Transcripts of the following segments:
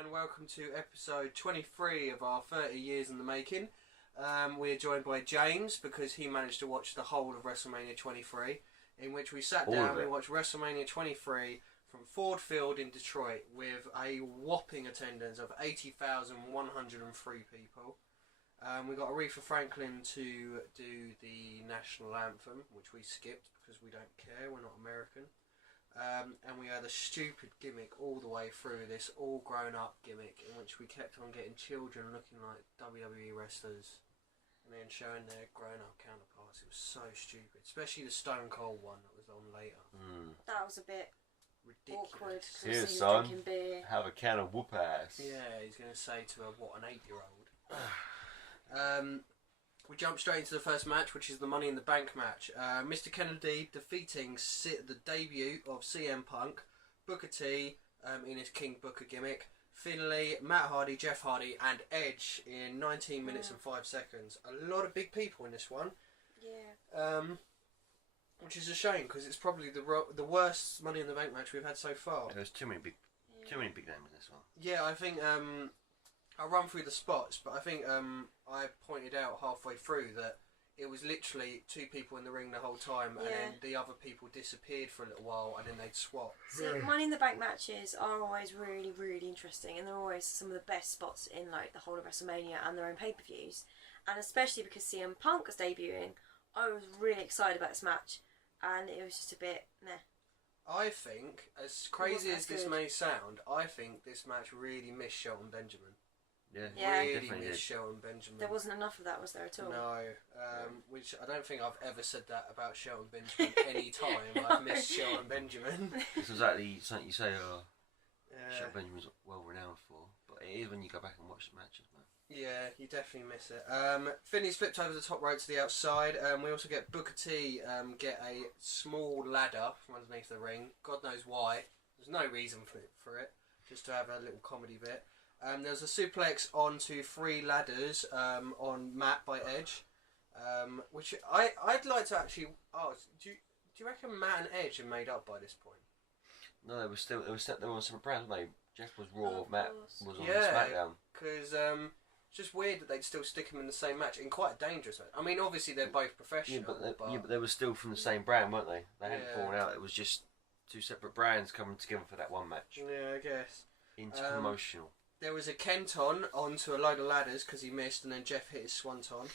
and welcome to episode 23 of our 30 years in the making. We are joined by James because he managed to watch the whole of Wrestlemania 23, in which we sat down and watched Wrestlemania 23 from Ford Field in Detroit with a whopping attendance of 80,103 people. We got Aretha Franklin to do the national anthem, which we skipped because we don't care, we're not American. And we had a stupid gimmick all the way through, this all grown up gimmick in which we kept on getting children looking like WWE wrestlers and then showing their grown up counterparts. It was so stupid, especially the Stone Cold one that was on later. That was a bit ridiculous. Awkward. Here, son, have a can of whoop ass. Yeah, he's going to say to her, what, an 8-year-old? We jump straight into the first match, which is the Money in the Bank match. Mr. Kennedy defeating the debut of CM Punk, Booker T in his King Booker gimmick, Finlay, Matt Hardy, Jeff Hardy, and Edge in 19 minutes and 5 seconds. A lot of big people in this one. Yeah. Which is a shame because it's probably the worst Money in the Bank match we've had so far. There's too many big names in this one. Yeah, I think I'll run through the spots, but I think I pointed out halfway through that it was literally two people in the ring the whole time, and then the other people disappeared for a little while, and then they'd swap. See, Money in the Bank matches are always really, really interesting, and they're always some of the best spots in like the whole of WrestleMania and their own pay-per-views. And especially because CM Punk was debuting, I was really excited about this match, and it was just a bit meh. I think, as crazy as this may sound, I think this match really missed Shelton Benjamin. Yeah, really missed Shelton Benjamin. There wasn't enough of that, was there, at all? No, which I don't think I've ever said that about Shelton Benjamin any time. I've missed Shelton Benjamin. It's exactly something you say Shelton Benjamin's well renowned for, but it is when you go back and watch the matches, man. Yeah, you definitely miss it. Finney's flipped over the top rope to the outside. We also get Booker T get a small ladder from underneath the ring. God knows why. There's no reason for it. Just to have a little comedy bit. There's a suplex onto 3 ladders on Matt by Edge, which I'd like to actually. Oh, do you reckon Matt and Edge are made up by this point? No, they were on separate brands, weren't they? Jeff was Raw, Matt was on SmackDown. Because it's just weird that they'd still stick them in the same match in quite a dangerous match. I mean, obviously they're both professional. But they were still from the same brand, weren't they? They hadn't fallen out. It was just 2 separate brands coming together for that one match. Yeah, I guess. Interpromotional. There was a Kenton onto a load of ladders because he missed, and then Jeff hit his swanton.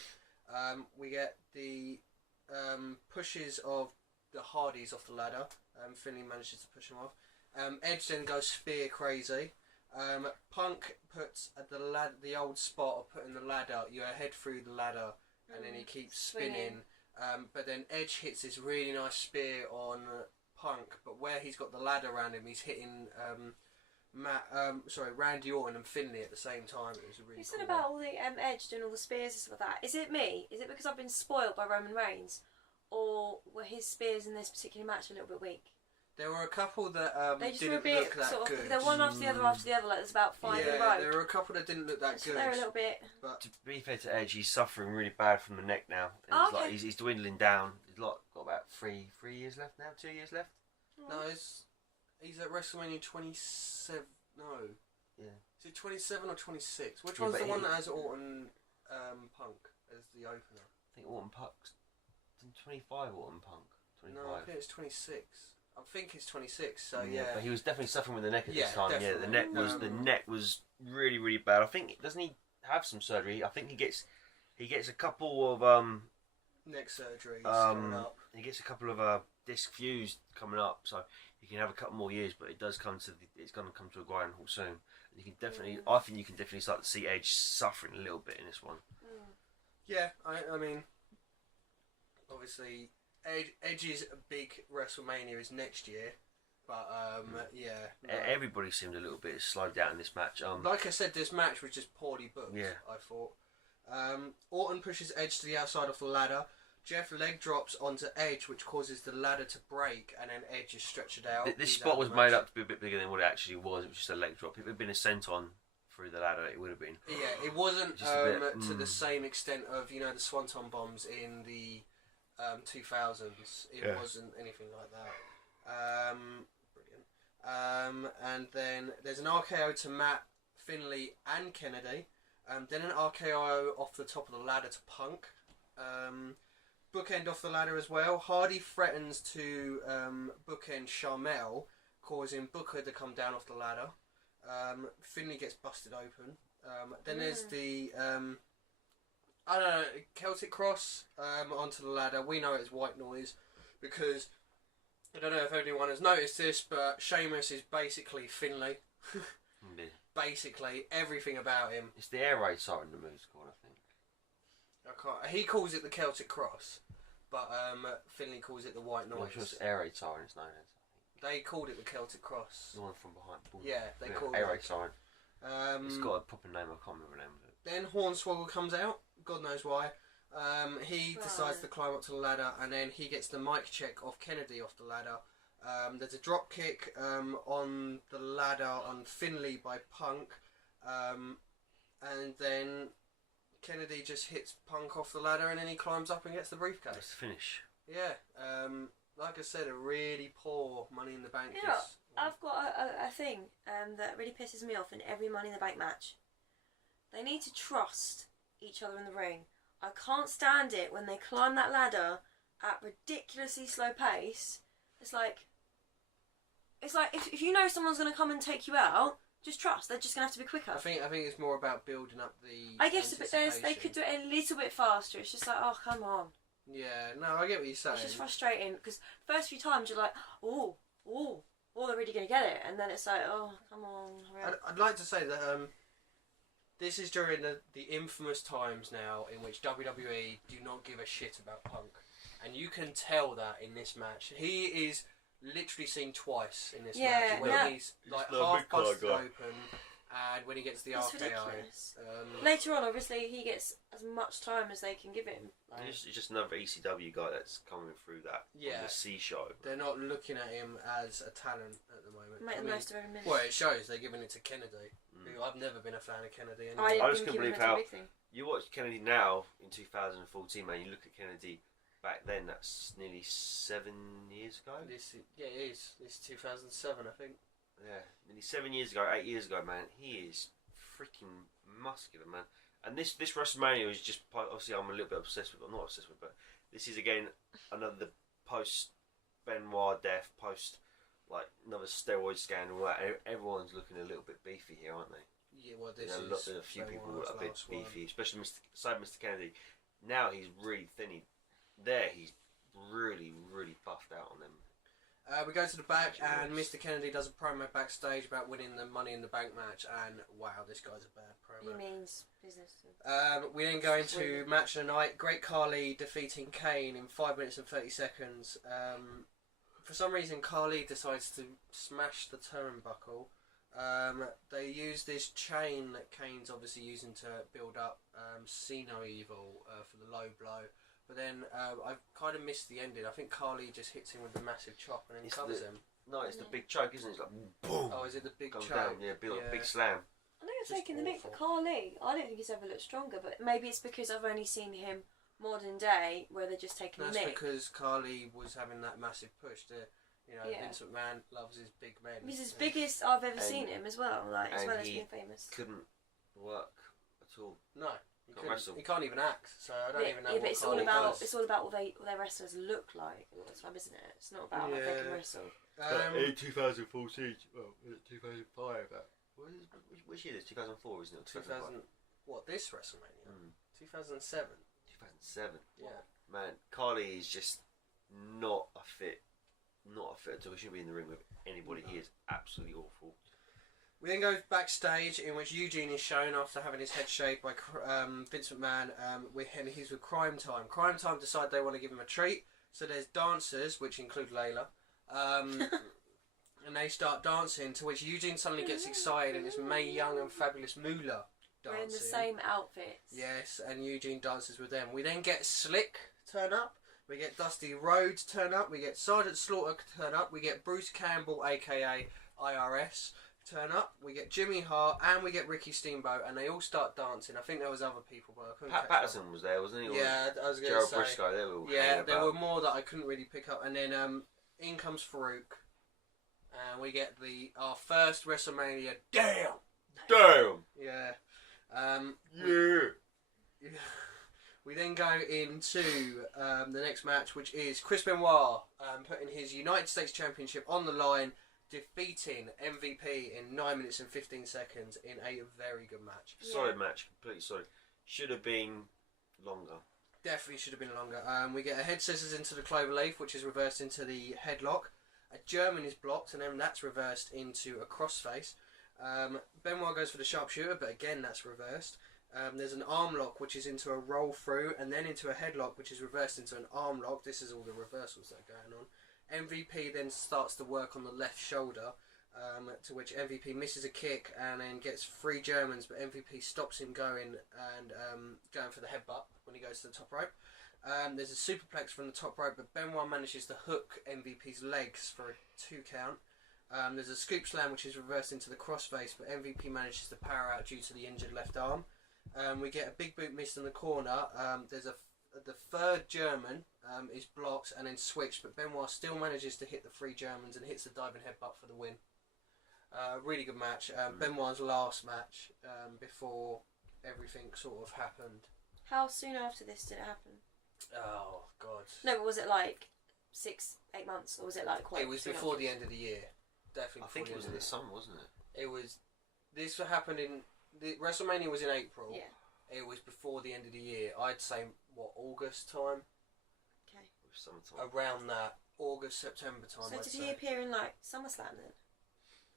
We get the pushes of the Hardys off the ladder. Finlay manages to push him off. Edge then goes spear crazy. Punk puts at the old spot of putting the ladder. You head through the ladder, and then he keeps spinning. But then Edge hits this really nice spear on Punk, but where he's got the ladder around him, he's hitting Randy Orton and Finlay at the same time. It was a really. You said about all the Edge doing all the spears and stuff like that. Is it me? Is it because I've been spoiled by Roman Reigns, or were his spears in this particular match a little bit weak? There were a couple that they just didn't were a bit look that sort of, good. they're one after the other after the other. Like there's about 5 in a row. There were a couple that didn't look that good. They're a little bit. But to be fair to Edge, he's suffering really bad from the neck now. And he's dwindling down. He's got about 3 years left now. 2 years left. No, he's at WrestleMania 27. No. Yeah. Is it 27 or 26? Which one's the one that has Orton Punk as the opener? I think Orton Punk's 25. Orton Punk. 25. No, I think it's 26. I think it's 26. So but he was definitely suffering with the neck at this time. Definitely. Yeah, the neck was really, really bad. I think doesn't he have some surgery? I think he gets a couple of neck surgeries coming up. He gets a couple of disc fused coming up, so he can have a couple more years. But it's going to come to a grinding halt soon. And you can definitely, I think you can definitely start to see Edge suffering a little bit in this one. Yeah, I mean, obviously. Edge's big WrestleMania is next year, but everybody seemed a little bit slowed down in this match. Like I said, this match was just poorly booked. Yeah, I thought. Orton pushes Edge to the outside of the ladder. Jeff leg drops onto Edge, which causes the ladder to break, and then Edge is stretched out. This spot was made up to be a bit bigger than what it actually was. It was just a leg drop. If it had been a senton through the ladder, it would have been. Yeah, it wasn't to the same extent of the Swanton bombs in the 2000s. It wasn't anything like that. Brilliant. And then there's an RKO to Matt Finlay and Kennedy. Then an RKO off the top of the ladder to Punk. Bookend off the ladder as well. Hardy threatens to bookend Sharmell, causing Booker to come down off the ladder. Finlay gets busted open. Then there's the I don't know, Celtic Cross onto the ladder. We know it's white noise because I don't know if anyone has noticed this, but Sheamus is basically Finlay. Basically everything about him. It's the air raid siren the move's called, I think. He calls it the Celtic Cross, but Finlay calls it the white noise. It's just air raid siren, it's known as. They called it the Celtic Cross. The one from behind. Yeah, they called air it. raid siren. It's got a proper name. I can't remember the name of it. Then Hornswoggle comes out. God knows why. He decides to climb up to the ladder, and then he gets the mic check off Kennedy off the ladder. There's a drop kick on the ladder on Finlay by Punk, and then Kennedy just hits Punk off the ladder, and then he climbs up and gets the briefcase. That's the finish. Yeah, like I said, a really poor Money in the Bank. You know, I've got a thing that really pisses me off in every Money in the Bank match. They need to trust each other in the ring. I can't stand it when they climb that ladder at ridiculously slow pace. It's like if you know someone's going to come and take you out, just trust. They're just going to have to be quicker. I think it's more about building up the. I guess, but they could do it a little bit faster. It's just like, oh, come on. Yeah, no, I get what you're saying. It's just frustrating because first few times you're like, oh, they're really going to get it, and then it's like, oh, come on. Hurry up. I'd like to say that this is during the infamous times now in which WWE do not give a shit about Punk, and you can tell that in this match. He is literally seen twice in this match when he's like half busted open, and when he gets the It's RKO. ridiculous. Later on, obviously, he gets as much time as they can give him. Like, It's just another ECW guy that's coming through that on the C show. They're not looking at him as a talent at the moment. make the most of every minute. Well, it shows they're giving it to Kennedy. Who I've never been a fan of Kennedy. I Anyway. I just didn't couldn't think believe how big thing. you watch Kennedy now in 2014, man. You look at Kennedy back then. That's nearly 7 years ago. It is. It's 2007, I think. Yeah, nearly 7 years ago, 8 years ago, man. He is freaking muscular, man. And this WrestleMania is just obviously I'm a little bit obsessed with. I'm not obsessed with, but this is again another post Benoit death, post like another steroid scandal. Like, everyone's looking a little bit beefy here, aren't they? Yeah, well, this is a few people look a bit beefy, especially Mr. Kennedy. Now he's really thin. He's really buffed out on them. We go to the back, and Mr. Kennedy does a promo backstage about winning the Money in the Bank match, and wow, this guy's a bad promo. He means business. We then go into match of the night. Great Khali defeating Kane in 5 minutes and 30 seconds. For some reason, Khali decides to smash the turnbuckle. They use this chain that Kane's obviously using to build up See No Evil for the low blow. But then I've kind of missed the ending. I think Khali just hits him with a massive chop and then covers him. No, it's the big choke, isn't it? It's like boom. Oh, is it the big Goes choke? down, big slam. I know you're Just taking the mick for awful. Khali. I don't think he's ever looked stronger, but maybe it's because I've only seen him modern day where they're just taking the That's mick. because Khali was having that massive push to, Vince McMahon loves his big men. He's as big as I've ever seen him as well. Like as well as being famous. Couldn't work at all. No, Wrestle. he can't even act. So I don't even know but what it's Khali all about does. it's all about what their wrestlers look like all the time, isn't it? It's not about like they can wrestle. In 2014, well, 2005. Which year is 2004, isn't it? 2000. What, this WrestleMania? 2007. 2007. Yeah. Man, Khali is just not a fit at all. He shouldn't be in the ring with anybody. He is absolutely awful. We then go backstage in which Eugene is shown after having his head shaved by Vince McMahon. He's with Crime Time. Crime Time decide they want to give him a treat. So there's dancers, which include Layla. And they start dancing, to which Eugene suddenly gets excited and it's Mae Young and Fabulous Moolah dancing. We're in the same outfits. Yes, and Eugene dances with them. We then get Slick turn up. We get Dusty Rhodes turn up. We get Sergeant Slaughter turn up. We get Bruce Campbell, aka IRS, turn up. We get Jimmy Hart and we get Ricky Steamboat, and they all start dancing. I think there was other people, but I couldn't catch Patterson was there, wasn't he? Yeah, I was going to Gerald say. Briscoe, they were all Yeah, there were more that I couldn't really pick up. And then in comes Farouk, and we get our first WrestleMania. Damn! Damn. Yeah. Yeah. We then go into the next match, which is Chris Benoit putting his United States Championship on the line, defeating MVP in 9 minutes and 15 seconds in a very good match. Solid match, completely solid. Should have been longer. Definitely should have been longer. We get a head scissors into the cloverleaf, which is reversed into the headlock. A German is blocked, and then that's reversed into a crossface. Benoit goes for the sharpshooter, but again that's reversed. There's an arm lock, which is into a roll through, and then into a headlock, which is reversed into an arm lock. This is all the reversals that are going on. MVP then starts to work on the left shoulder, to which MVP misses a kick and then gets 3 Germans, but MVP stops him going and going for the headbutt when he goes to the top rope. There's a superplex from the top rope, but Benoit manages to hook MVP's legs for a 2 count. There's a scoop slam, which is reversed into the crossface, but MVP manages to power out due to the injured left arm. We get a big boot missed in the corner. There's the 3rd German is blocked and then switched, but Benoit still manages to hit the 3 Germans and hits the diving headbutt for the win. Really good match. Benoit's last match before everything sort of happened. How soon after this did it happen? Oh God! No, but was it like 6-8 months, or was it like quite? It was before the end of the year. Definitely. I think it was in the summer, wasn't it? It was. This happened in. WrestleMania was in April. Yeah. It was before the end of the year. I'd say August time. Okay. Summertime. Around that August September time. So I'd did say. he appear in like SummerSlam then?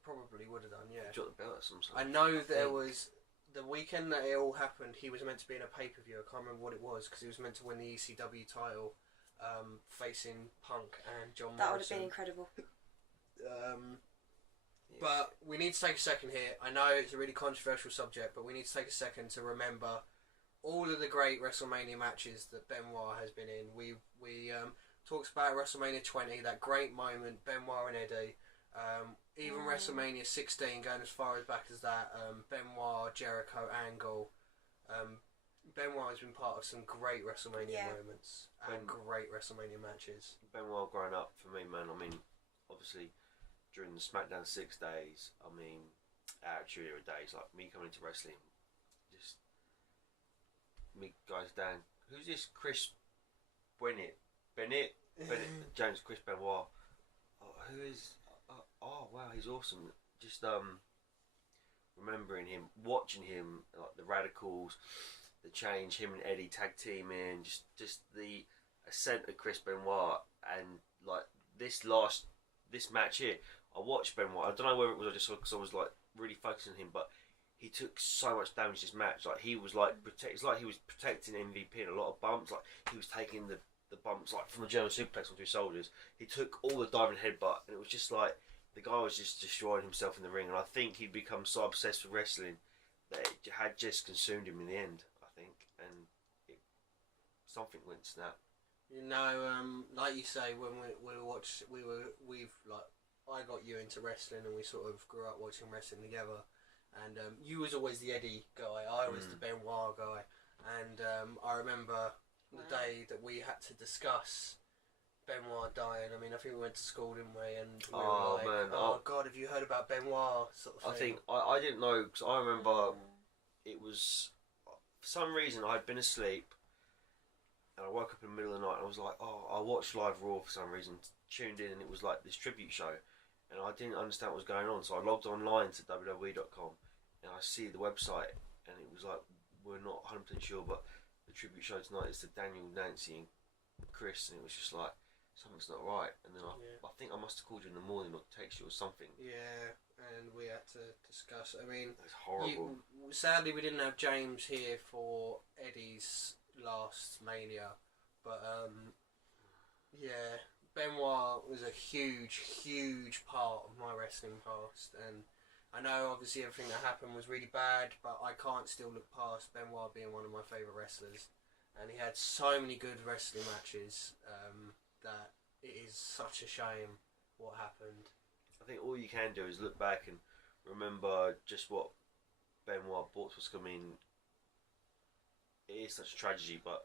Probably would have done. Yeah. He dropped the belt at some I know there was the weekend that it all happened. He was meant to be in a pay per view. I can't remember what it was because he was meant to win the ECW title, facing Punk and John Morrison. That would have been incredible. But we need to take a second here. I know it's a really controversial subject, but we need to take a second to remember all of the great WrestleMania matches that Benoit has been in. We talked about WrestleMania 20, that great moment, Benoit and Eddie. Even WrestleMania 16, going as far as back as that, Benoit, Jericho, Angle. Benoit has been part of some great WrestleMania moments and great WrestleMania matches. Benoit growing up, for me, man, I mean, obviously, during the SmackDown 6 days, I mean, Attitude Era days, like me coming into wrestling, just me guys down. Who's this Chris Bennett, James Chris Benoit. Oh, who is? Oh wow, he's awesome. Just remembering him, watching him, like the Radicals, the change, him and Eddie tag teaming, just the ascent of Chris Benoit, and like this match here. I watched Benoit. I don't know whether it was just because I was like really focusing on him, but he took so much damage this match. Like he was like it's like he was protecting MVP in a lot of bumps. Like he was taking the bumps like from the German suplex onto his shoulders. He took all the diving headbutt, and it was just like the guy was just destroying himself in the ring. And I think he'd become so obsessed with wrestling that it had just consumed him in the end. I think, and something went snap. You know, like you say, when I got you into wrestling, and we sort of grew up watching wrestling together. And you was always the Eddie guy, I was the Benoit guy. And I remember the day that we had to discuss Benoit dying. I mean, I think we went to school, didn't we? And we were like, man. oh God, have you heard about Benoit? Sort of thing. I think I didn't know, because I remember it was, for some reason I'd been asleep and I woke up in the middle of the night and I was like, oh, I watched Live Raw for some reason, tuned in, and it was like this tribute show, and I didn't understand what was going on, so I logged online to WWE.com and I see the website, and it was like, we're not 100% sure, but the tribute show tonight is to Daniel, Nancy and Chris, and it was just like, something's not right. And then I think I must have called you in the morning or text you or something. Yeah, and we had to discuss. I mean, it's horrible. Sadly, we didn't have James here for Eddie's last Mania, but yeah, Benoit was a huge, huge part of my wrestling past, and I know obviously everything that happened was really bad, but I can't still look past Benoit being one of my favourite wrestlers, and he had so many good wrestling matches that it is such a shame what happened. I think all you can do is look back and remember just what Benoit brought to us. I mean, it is such a tragedy, but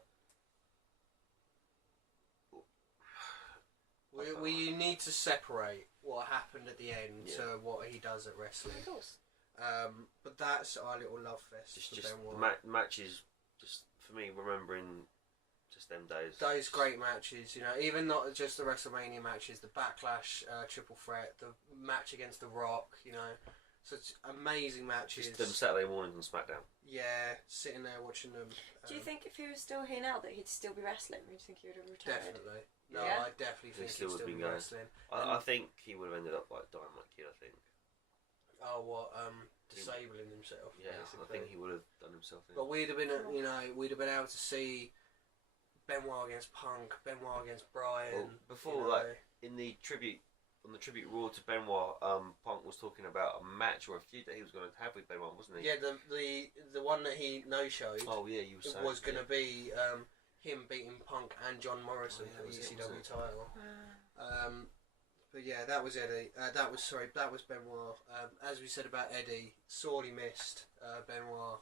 we need to separate what happened at the end to what he does at wrestling. Of course. But that's our little love fest for Just Benoit. matches. Just for me, remembering just them days. Those great matches, even not just the WrestleMania matches, the Backlash triple threat, the match against The Rock, such amazing matches. Just them Saturday mornings on SmackDown. Yeah, sitting there watching them. Do you think if he was still here now that he'd still be wrestling? Or do you think he would have retired? Definitely. No, Yeah? I definitely think He still he'd would still have be been going. wrestling. I think he would have ended up like Dynamite Kid. I think. Oh, what? Disabling himself. Yeah, basically. I think he would have done himself in. But we'd have been, we'd have been able to see Benoit against Punk, Benoit against Bryan. Before, in the tribute, on the tribute Raw to Benoit, Punk was talking about a match or a feud that he was going to have with Benoit, wasn't he? Yeah, the one that he no-showed. Oh yeah, you were saying. It was going to be him beating Punk and John Morrison for the ECW title. But yeah, that was Eddie. That was Benoit. As we said about Eddie, sorely missed Benoit.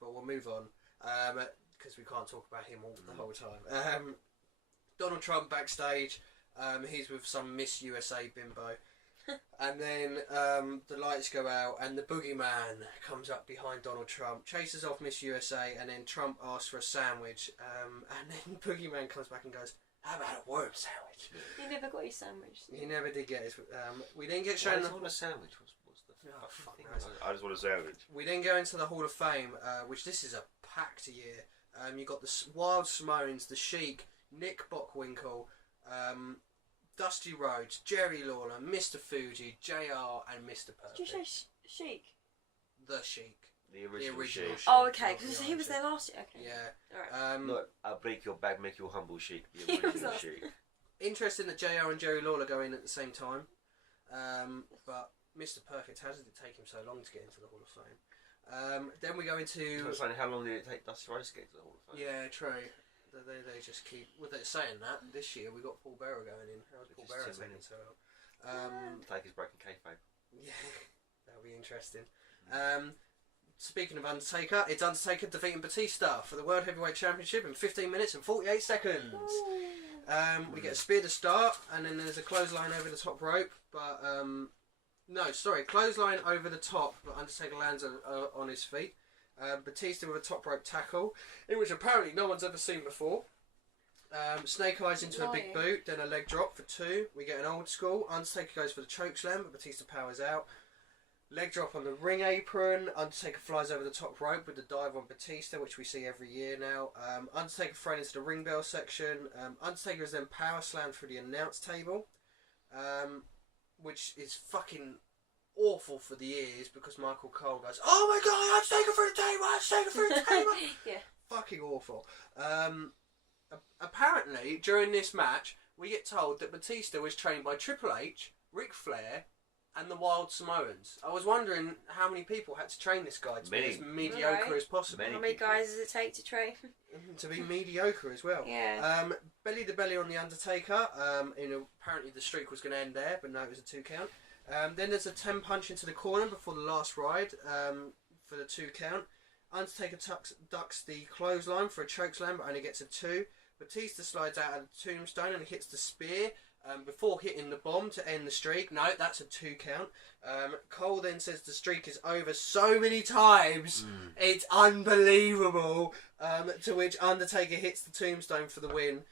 But we'll move on because we can't talk about him the whole time. Donald Trump backstage. He's with some Miss USA bimbo. And then the lights go out and the boogeyman comes up behind Donald Trump, chases off Miss USA, and then Trump asks for a sandwich. And then boogeyman comes back and goes, "How about a worm sandwich?" He never got his sandwich. He never did get his. We didn't get shown. I just want a sandwich. What's the fuck thing? knows. I just want a sandwich. We then go into the Hall of Fame, which this is a packed year. You got the Wild Samoans, the Sheik, Nick Bockwinkel, Dusty Rhodes, Jerry Lawler, Mr. Fuji, JR, and Mr. Perfect. Did you say Sheik? The Sheik. The original Sheik. Sheik. Oh, okay, not because the he Iron was Sheik. there last year. Okay. Yeah. Alright. Look, I'll break your back, make you humble Sheik. The He was original awesome. Sheik. Interesting that JR and Jerry Lawler go in at the same time. But Mr. Perfect, how did it take him so long to get into the Hall of Fame? Then we go into... How long did it take Dusty Rhodes to get to the Hall of Fame? Yeah, true. They just keep... Well, they're saying that. This year we got Paul Bearer going in. How's Paul Just Bearer 10 taking minutes. so long? Take his breaking kayfabe. Yeah, that'll be interesting. Speaking of Undertaker, it's Undertaker defeating Batista for the World Heavyweight Championship in 15 minutes and 48 seconds. We get a spear to start, and then there's a clothesline over the top rope, but clothesline over the top, but Undertaker lands on his feet. Batista with a top rope tackle, in which apparently no one's ever seen before. Snake Eyes into a big boot, then a leg drop for 2. We get an old school. Undertaker goes for the choke slam, but Batista powers out. Leg drop on the ring apron. Undertaker flies over the top rope with the dive on Batista, which we see every year now. Undertaker thrown into the ring bell section. Undertaker is then power slammed through the announce table, which is fucking awful for the ears because Michael Cole goes, "Oh my god, Undertaker through the table! Undertaker through the table!" Yeah. Fucking awful. Apparently, during this match, we get told that Batista was trained by Triple H, Ric Flair, and the Wild Samoans. I was wondering how many people had to train this guy to be as mediocre Right. as possible. How many guys does it take to train? To be mediocre as well. Yeah. Belly to belly on the Undertaker. Apparently the streak was going to end there, but no, it was a 2 count. Then there's a 10 punch into the corner before the last ride for the 2 count. Undertaker ducks the clothesline for a chokeslam, but only gets a 2. Batista slides out of the tombstone and hits the spear before hitting the bomb to end the streak. No, that's a 2 count. Cole then says the streak is over so many times. It's unbelievable. To which Undertaker hits the tombstone for the win.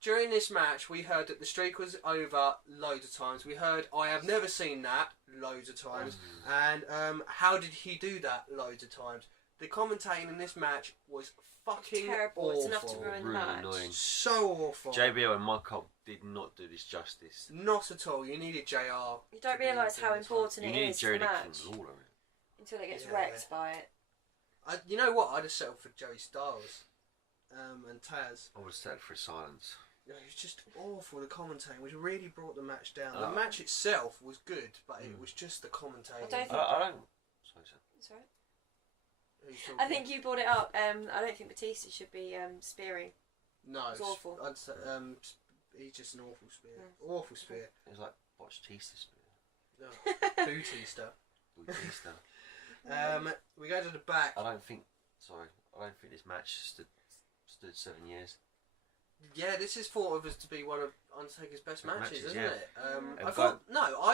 During this match, we heard that the streak was over loads of times. We heard, "I have never seen that," loads of times. And how did he do that loads of times? The commentating in this match was fucking terrible. awful. It's enough to ruin the Really match. annoying. So awful. JBL and Michael did not do this justice. Not at all. You needed JR. You don't realise how important You it need is Jerry to the the match King Lawler. until it gets Yeah. wrecked by it. You know what? I'd have settled for Joey Styles and Taz. I would have settled for silence. It was just awful. The commentating, which really brought the match down. The Oh. match itself was good, but it was just the commentating. I don't I don't. Sorry, sir. It's alright. Who's talking? I think you brought it up. I don't think Batista should be spearing. no, it's awful. I'd say, he's just an awful spear. Awful spear. It was like Botchatista spear. No, Bautista. Bautista. We go to the back. I don't think this match stood 7 years. Yeah, this is thought of as to be one of Undertaker's best matches, isn't yeah. it? I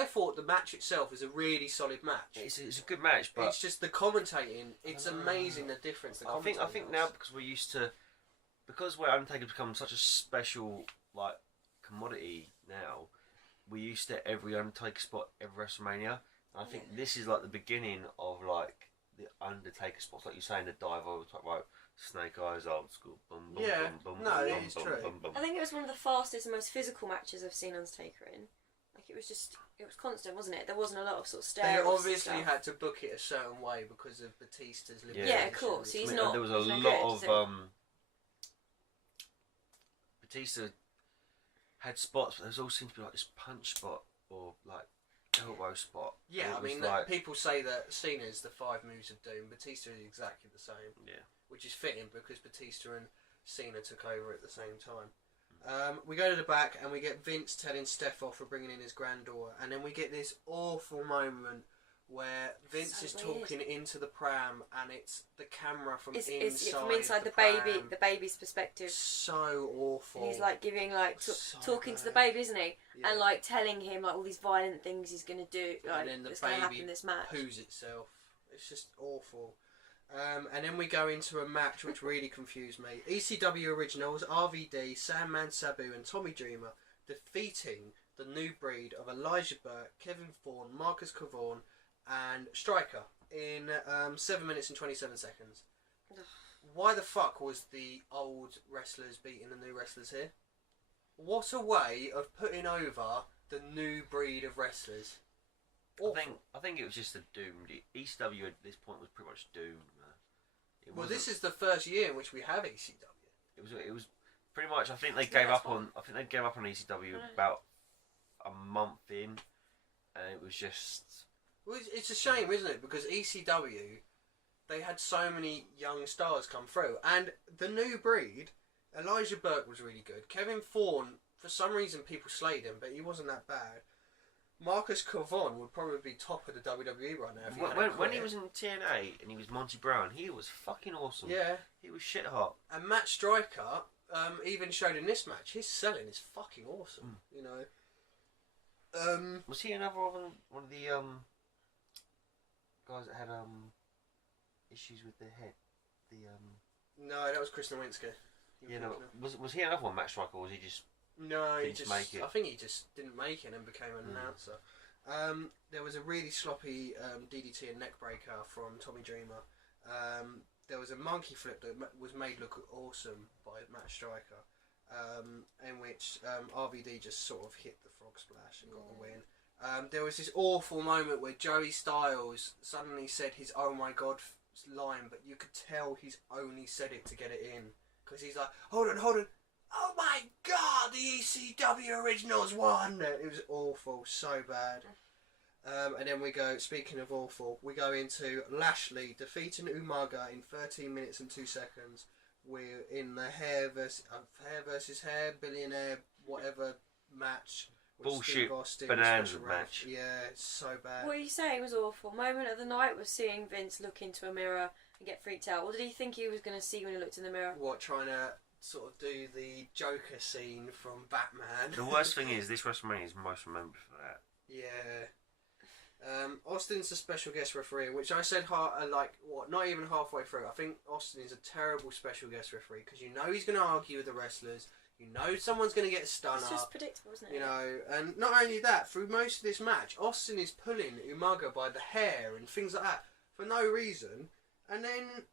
thought the match itself is a really solid match. It's a good match, but it's just the commentating. It's amazing the difference. I think now because we're used to, because where Undertaker's become such a special like commodity now, we're used to every Undertaker spot, every WrestleMania. And I think this is like the beginning of like the Undertaker spots, like you say in the dive over the top rope. Snake eyes, old school. Boom, boom, yeah, boom, boom, no, boom, it is boom, true. boom, boom. I think it was one of the fastest and most physical matches I've seen Undertaker in. Like it was constant, wasn't it? There wasn't a lot of sort of They stare. obviously had to book it a certain way because of Batista's limitations. Yeah, of course. He's not. There was a no lot good, of Batista had spots, but there all seemed to be like this punch spot or like elbow spot. Yeah, I mean, like, people say that Cena's the 5 moves of doom. Batista is exactly the same. Yeah. Which is fitting because Batista and Cena took over at the same time. We go to the back and we get Vince telling Steph off for bringing in his granddaughter, and then we get this awful moment where Vince is talking into the pram and it's the camera from inside the pram. baby, the baby's perspective. So awful. And he's like giving talking to the baby, isn't he? Yeah. And like telling him like all these violent things he's gonna do, like that's gonna happen in this match. Poos itself. It's just awful. And then we go into a match which really confused me. ECW Originals, RVD, Sandman Sabu and Tommy Dreamer defeating the new breed of Elijah Burke, Kevin Thorne, Marcus Cavone and Striker in 7 minutes and 27 seconds. Why the fuck was the old wrestlers beating the new wrestlers here? What a way of putting over the new breed of wrestlers. I think it was just a doomed. ECW at this point was pretty much doomed, man. Well, this is the first year in which we have ECW. It was pretty much. I think they gave up on. I think they gave up on ECW about a month in, and it was just. Well, it's a shame, isn't it? Because ECW, they had so many young stars come through, and the new breed. Elijah Burke was really good. Kevin Thorne, for some reason, people slayed him, but he wasn't that bad. Marcus Cavone would probably be top of the WWE right now. When he was in TNA and he was Monty Brown, he was fucking awesome. Yeah. He was shit hot. And Matt Striker even showed in this match, his selling is fucking awesome. You know. Was he another one of the guys that had issues with their head? No, that was Chris Nowinski. Yeah, no. Was he another one, Matt Striker, or was he just? No, he just make it. I think he just didn't make it and became an announcer. There was a really sloppy DDT and neckbreaker from Tommy Dreamer. There was a monkey flip that was made look awesome by Matt Striker, in which RVD just sort of hit the frog splash and got the win. There was this awful moment where Joey Styles suddenly said his "Oh my God" line, but you could tell he's only said it to get it in because he's like, hold on. Oh my God, the ECW Originals won! It was awful, so bad. And then we go, speaking of awful, we go into Lashley defeating Umaga in 13 minutes and 2 seconds. We're in the hair versus hair, billionaire, whatever match. Bullshit bonanza match. Yeah, it's so bad. What are you saying was awful? Moment of the night was seeing Vince look into a mirror and get freaked out. What did he think he was going to see when he looked in the mirror? What, trying to sort of do the Joker scene from Batman? The worst thing is, this WrestleMania is most remembered for that. Yeah. Austin's the special guest referee, which I said not even halfway through. I think Austin is a terrible special guest referee because you know he's going to argue with the wrestlers. You know someone's going to get a stun It's up. just predictable, isn't it? You know, and not only that, through most of this match, Austin is pulling Umaga by the hair and things like that for no reason. And then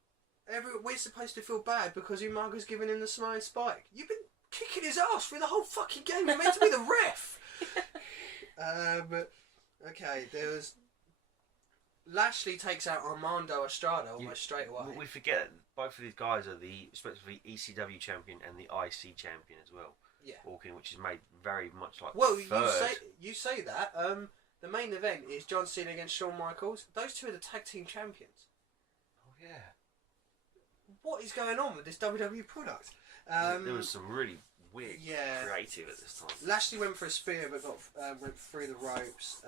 we're supposed to feel bad because Umaga's giving him the smiling spike. You've been kicking his ass through the whole fucking game. You're meant to be the ref. Okay, there was... Lashley takes out Armando Estrada almost straight away. We forget both of these guys are the respectively ECW champion and the IC champion as well. Yeah. Walking, which is made very much like you say that. The main event is John Cena against Shawn Michaels. Those two are the tag team champions. Oh yeah. What is going on with this WWE product? There was some really weird, creative at this time. Lashley went for a spear but went through the ropes.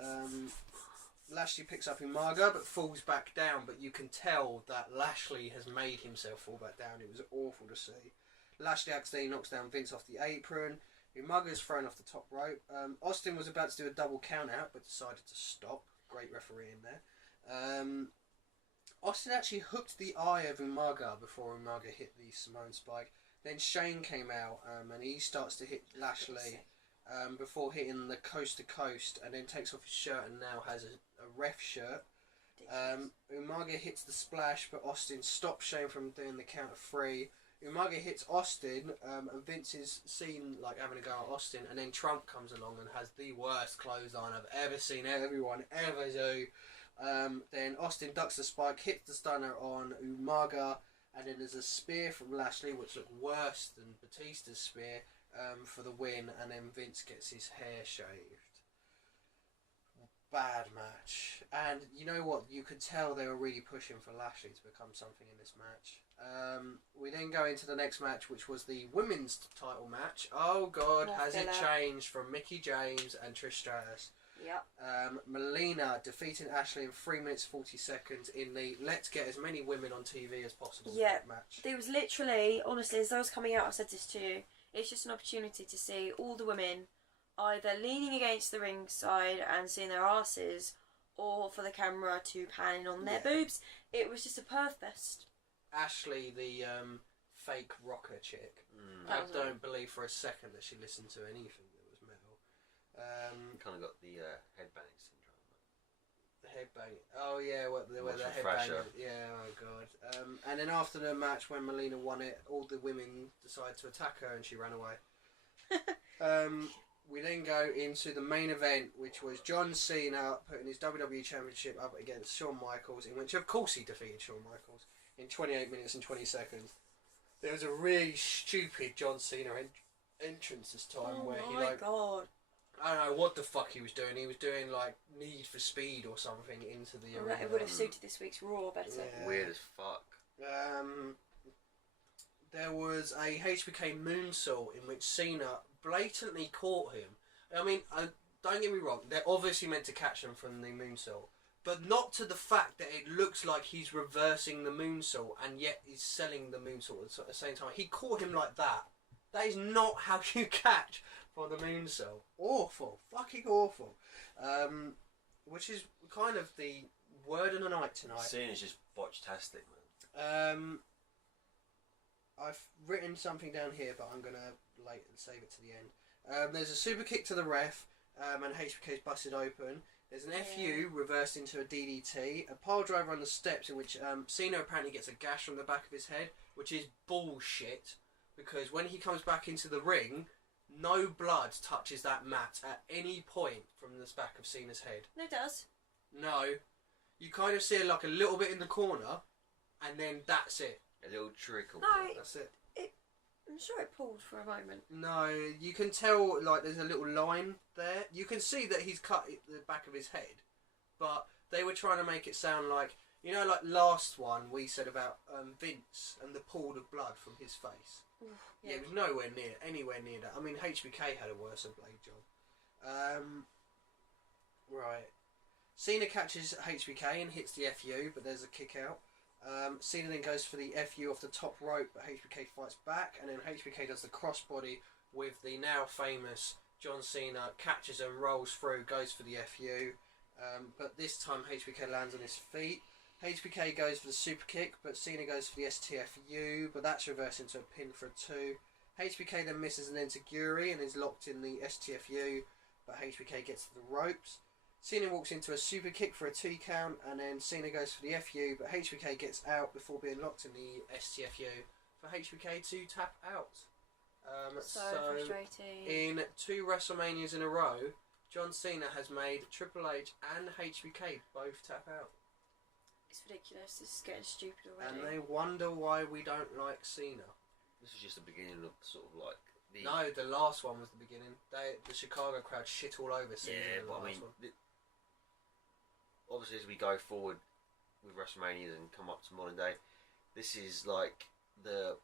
Lashley picks up Umaga but falls back down, but you can tell that Lashley has made himself fall back down. It was awful to see. Lashley accidentally knocks down Vince off the apron. Umaga's thrown off the top rope. Austin was about to do a double count out, but decided to stop. Great refereeing there. Austin actually hooked the eye of Umaga before Umaga hit the Samoan spike. Then Shane came out and he starts to hit Lashley before hitting the coast to coast, and then takes off his shirt and now has a ref shirt. Umaga hits the splash, but Austin stops Shane from doing the count of 3. Umaga hits Austin, and Vince is seen like having a go at Austin, and then Trump comes along and has the worst clothesline I've ever seen everyone ever do. Then Austin ducks the spike, hits the stunner on Umaga, and then there's a spear from Lashley, which looked worse than Batista's spear, for the win, and then Vince gets his hair shaved. Bad match. And you know what? You could tell they were really pushing for Lashley to become something in this match. We then go into the next match, which was the women's title match. Oh God, More has filler. it changed from Mickie James and Trish Stratus? Yep. Melina defeating Ashley in 3 minutes 40 seconds in the let's get as many women on TV as possible match. There was literally, honestly, as I was coming out, I said this to you, it's just an opportunity to see all the women either leaning against the ringside and seeing their asses, or for the camera to pan in on their boobs. It was just a perfect. Ashley, the fake rocker chick. I don't believe for a second that she listened to anything that was metal. Kind of got the headbanging syndrome. The headbang. Oh yeah, where the headbang. Thrasher. Yeah, oh God. And then after the match, when Melina won it, all the women decided to attack her, and she ran away. We then go into the main event, which was John Cena putting his WWE Championship up against Shawn Michaels, in which of course he defeated Shawn Michaels in 28 minutes and 20 seconds. There was a really stupid John Cena entrance this time where he God. I don't know what the fuck he was doing. He was doing like Need for Speed or something into the arena. It would have suited this week's Raw better. Yeah. Weird as fuck. There was a HBK moonsault in which Cena blatantly caught him. I mean, don't get me wrong, they're obviously meant to catch him from the moonsault, but not to the fact that it looks like he's reversing the moonsault and yet he's selling the moonsault at the same time. He caught him like that. That is not how you catch for the moonsault. Awful. Fucking awful. Which is kind of the word of the night tonight. Cena's just botch-tastic, man. I've written something down here, but I'm going to save it to the end. There's a super kick to the ref, and HBK's busted open. There's an FU reversed into a DDT, a pile driver on the steps in which Cena apparently gets a gash from the back of his head, which is bullshit, because when he comes back into the ring, no blood touches that mat at any point from the back of Cena's head. No, it does. No. You kind of see like a little bit in the corner, and then that's it. A little trickle. No, That's it. I'm sure it pulled for a moment. No, you can tell like there's a little line there. You can see that he's cut the back of his head, but they were trying to make it sound like, you know, like last one we said about Vince and the pool of blood from his face. Yeah, it was anywhere near that. I mean, HBK had a worse blade job. Right. Cena catches HBK and hits the FU, but there's a kick out. Cena then goes for the FU off the top rope, but HBK fights back, and then HBK does the crossbody with the now famous John Cena, catches and rolls through, goes for the FU, but this time HBK lands on his feet. HBK goes for the super kick, but Cena goes for the STFU, but that's reversed into a pin for a 2. HBK then misses an enziguri and is locked in the STFU, but HBK gets to the ropes. Cena walks into a super kick for a 2 count, and then Cena goes for the FU, but HBK gets out before being locked in the STFU for HBK to tap out. So frustrating. In 2 WrestleManias in a row, John Cena has made Triple H and HBK both tap out. It's ridiculous. This is getting stupid already. And they wonder why we don't like Cena. This is just the beginning of sort of like the... No, the last one was the beginning. The Chicago crowd shit all over Cena. Yeah, but I mean, obviously as we go forward with WrestleMania and come up to modern day, this is like the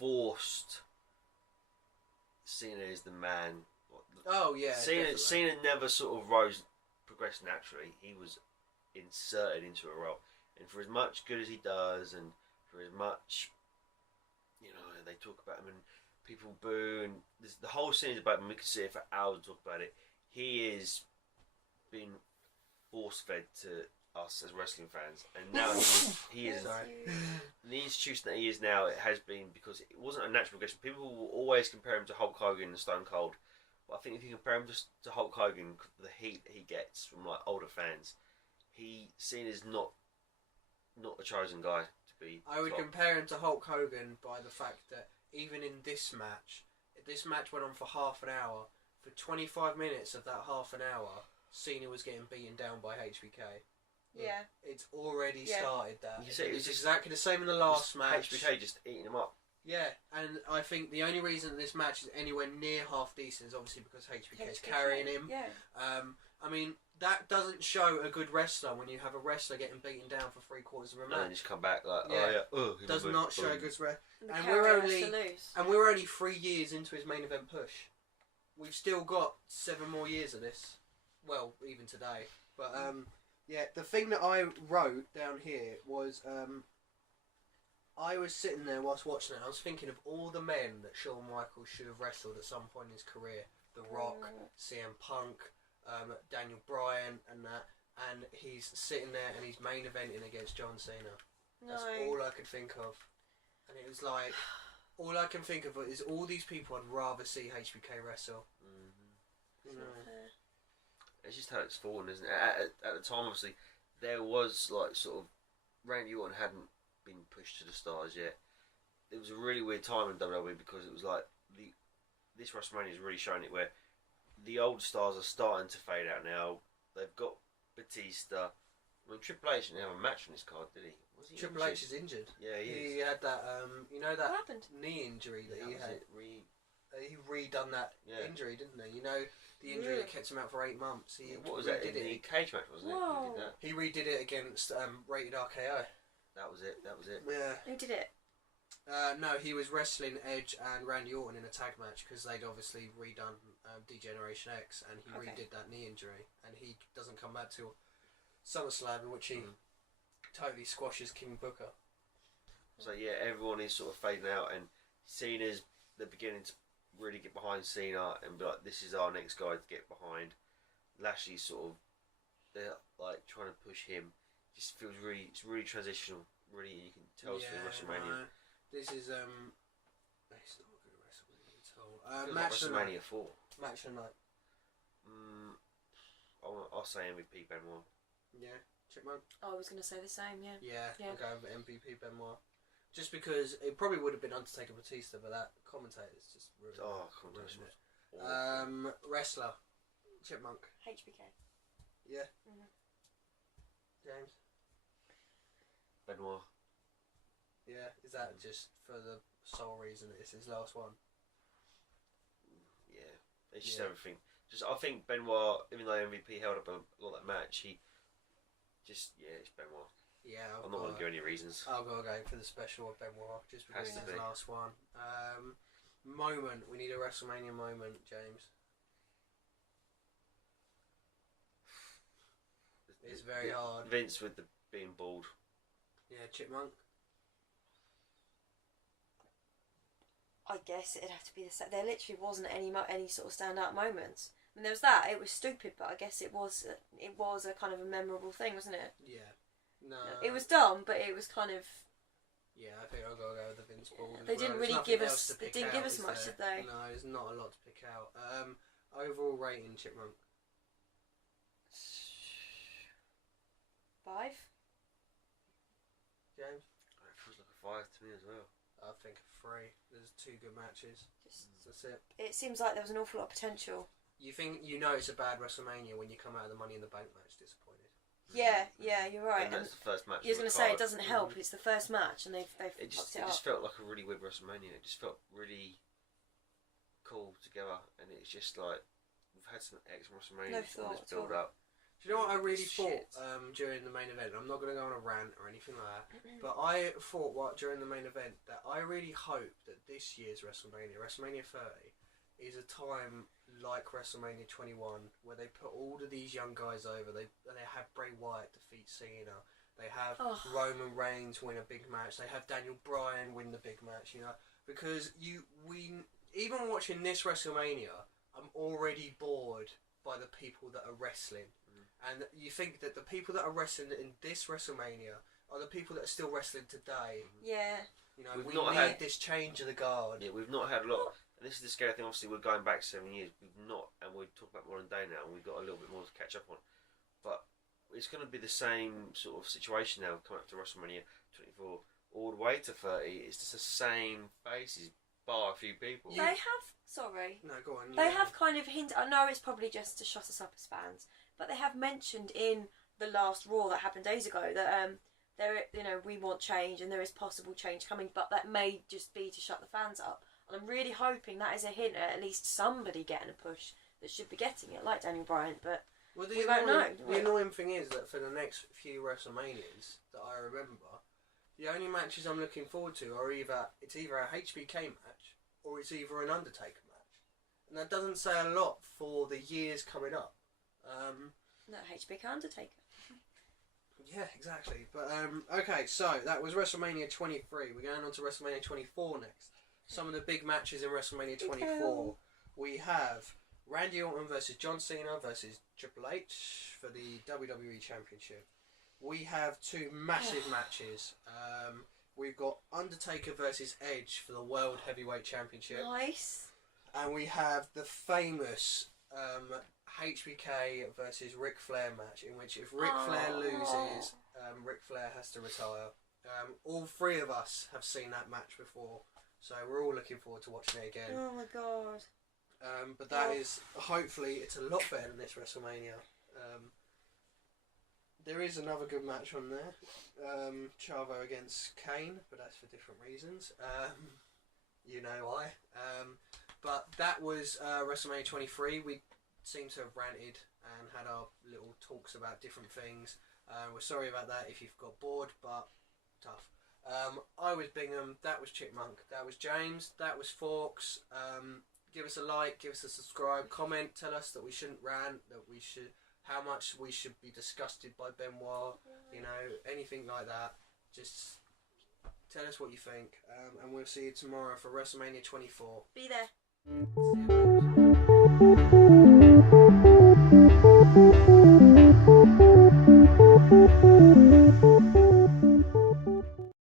forced Cena is the man. Oh yeah, Cena never sort of progressed naturally. He was inserted into a role, and for as much good as he does, and for as much, you know, they talk about him, and people boo, and the whole scene is about him. We could sit here for hours and talk about it. He is being force-fed to us as wrestling fans, and now he is the institution that he is now. It has been because it wasn't a natural progression. People will always compare him to Hulk Hogan and Stone Cold, but I think if you compare him to Hulk Hogan, the heat he gets from like older fans, he seen as not a chosen guy to be. I would compare him to Hulk Hogan by the fact that even in this match went on for half an hour. For 25 minutes of that half an hour, Cena was getting beaten down by HBK. Yeah. It's already started that. You say it was exactly the same in the last match. HBK just eating him up. Yeah, and I think the only reason this match is anywhere near half decent is obviously because HBK is carrying him. Yeah. I mean, that doesn't show a good wrestler when you have a wrestler getting beaten down for 3/4 of a match. And just come back like, does not show a good wrestler. And we're only 3 years into his main event push. We've still got 7 more years of this. Well, even today. But the thing that I wrote down here was I was sitting there whilst watching it. I was thinking of all the men that Shawn Michaels should have wrestled at some point in his career. The Rock, CM Punk, Daniel Bryan, and that. And he's sitting there and he's main eventing against John Cena. That's all I could think of. And it was like, all I can think of is all these people I'd rather see HBK wrestle. Mm-hmm. It's just how it's fallen, isn't it? At the time, obviously, there was like sort of Randy Orton hadn't been pushed to the stars yet. It was a really weird time in WWE because it was like this WrestleMania is really showing it where the old stars are starting to fade out now. They've got Batista. I mean, Triple H didn't have a match on his card, did he? Was he Triple H is injured. Yeah, he had that. You know that what happened? knee injury that he had. He redone that Yeah. injury, didn't he? You know the injury that kept him out for 8 months. He what was that? In the cage match, wasn't it? He did that. He redid it against Rated RKO. That was it. Yeah. Who did it? No, he was wrestling Edge and Randy Orton in a tag match because they'd obviously redone D-Generation X, and he redid that knee injury, and he doesn't come back till SummerSlam, in which he totally squashes King Booker. So yeah, everyone is sort of fading out, and Cena's they're beginning to really get behind Cena and be like, this is our next guy to get behind. Lashley's sort of they're like trying to push him. Just feels it's really transitional. Really, you can tell it's for WrestleMania. This is it's not a good WrestleMania at all. Match like WrestleMania 4. Match of the night. I'll say MVP Benoit. Yeah, Chipmunk. I was going to say the same. Yeah. Yeah. I'll go with MVP Benoit. Just because it probably would have been Undertaker Batista, but that commentator's just ruined it. Wrestler Chipmunk. HBK. Yeah. James. Benoit. Yeah, is that just for the sole reason that it's his last one? Yeah, it's just everything. I think Benoit, even though MVP held up a lot of that match, it's Benoit. Yeah, I'm not going to give any reasons. I'll go for the special of Benoit just because it's his last one. Moment. We need a WrestleMania moment, James. It's very hard. Vince with being bald. Yeah, Chipmunk. I guess it'd have to be the same. There literally wasn't any sort of standout moments. I mean, there was that. It was stupid, but I guess it was a kind of a memorable thing, wasn't it? Yeah. No. It was dumb, but it was kind of. Yeah, I think I'll go with the Vince ball. They didn't really give us. They didn't give us much, did they? No, there's not a lot to pick out. Overall rating, Chipmunk. 5. James. It feels like a 5 to me as well. I think a 3. There's 2 good matches. That's it. It seems like there was an awful lot of potential. You think it's a bad WrestleMania when you come out of the Money in the Bank match disappointed? Yeah, you're right. And that's the first match. You was going to say it doesn't help. It's the first match, and they've fucked it up. It just felt like a really weird WrestleMania. It just felt really cool together, and it's just like we've had some excellent WrestleMania on this build up. Do you know what I really thought during the main event? I'm not going to go on a rant or anything like that, but I thought during the main event that I really hope that this year's WrestleMania 30, is a time like WrestleMania 21 where they put all of these young guys over. They have Bray Wyatt defeat Cena. They have Roman Reigns win a big match. They have Daniel Bryan win the big match. You know, because even watching this WrestleMania, I'm already bored by the people that are wrestling. And you think that the people that are wrestling in this WrestleMania are the people that are still wrestling today. Yeah. You know, We've we not need had- this change of the guard. Yeah, we've not had a lot. And this is the scary thing. Obviously, we're going back 7 years. We've not, and we talk about modern day now, and we've got a little bit more to catch up on. But it's going to be the same sort of situation now, coming up to WrestleMania 24, all the way to 30. It's just the same faces, bar a few people. They have, sorry, No, go on. they have kind of hinted, I know it's probably just to shut us up as fans, but they have mentioned in the last Raw that happened days ago that there, you know, we want change and there is possible change coming, but that may just be to shut the fans up. And I'm really hoping that is a hint at least somebody getting a push that should be getting it, like Daniel Bryan, but Well, we won't know. The annoying thing is that for the next few WrestleManias that I remember, the only matches I'm looking forward to are either a HBK match or it's either an Undertaker match, and that doesn't say a lot for the years coming up. No, HBK Undertaker. Yeah, exactly. But okay, so that was WrestleMania 23. We're going on to WrestleMania 24 next. Some of the big matches in WrestleMania 24. We have Randy Orton versus John Cena versus Triple H for the WWE Championship. We have two massive matches. We've got Undertaker versus Edge for the World Heavyweight Championship. Nice. And we have the famous HBK versus Ric Flair match, in which if Ric Flair loses, Ric Flair has to retire. All three of us have seen that match before, so we're all looking forward to watching it again. Oh my god. But that is, hopefully, it's a lot better than this WrestleMania. There is another good match on there, Chavo against Kane, but that's for different reasons. You know why. But that was WrestleMania 23. We seem to have ranted and had our little talks about different things. We're sorry about that if you've got bored, but tough. I was Bingham, that was Chipmunk, that was James, that was Forks. Give us a like, give us a subscribe, comment, tell us that we shouldn't rant, that we should, how much we should be disgusted by Benoit, you know, anything like that. Just tell us what you think, and we'll see you tomorrow for WrestleMania 24. Be there. See you.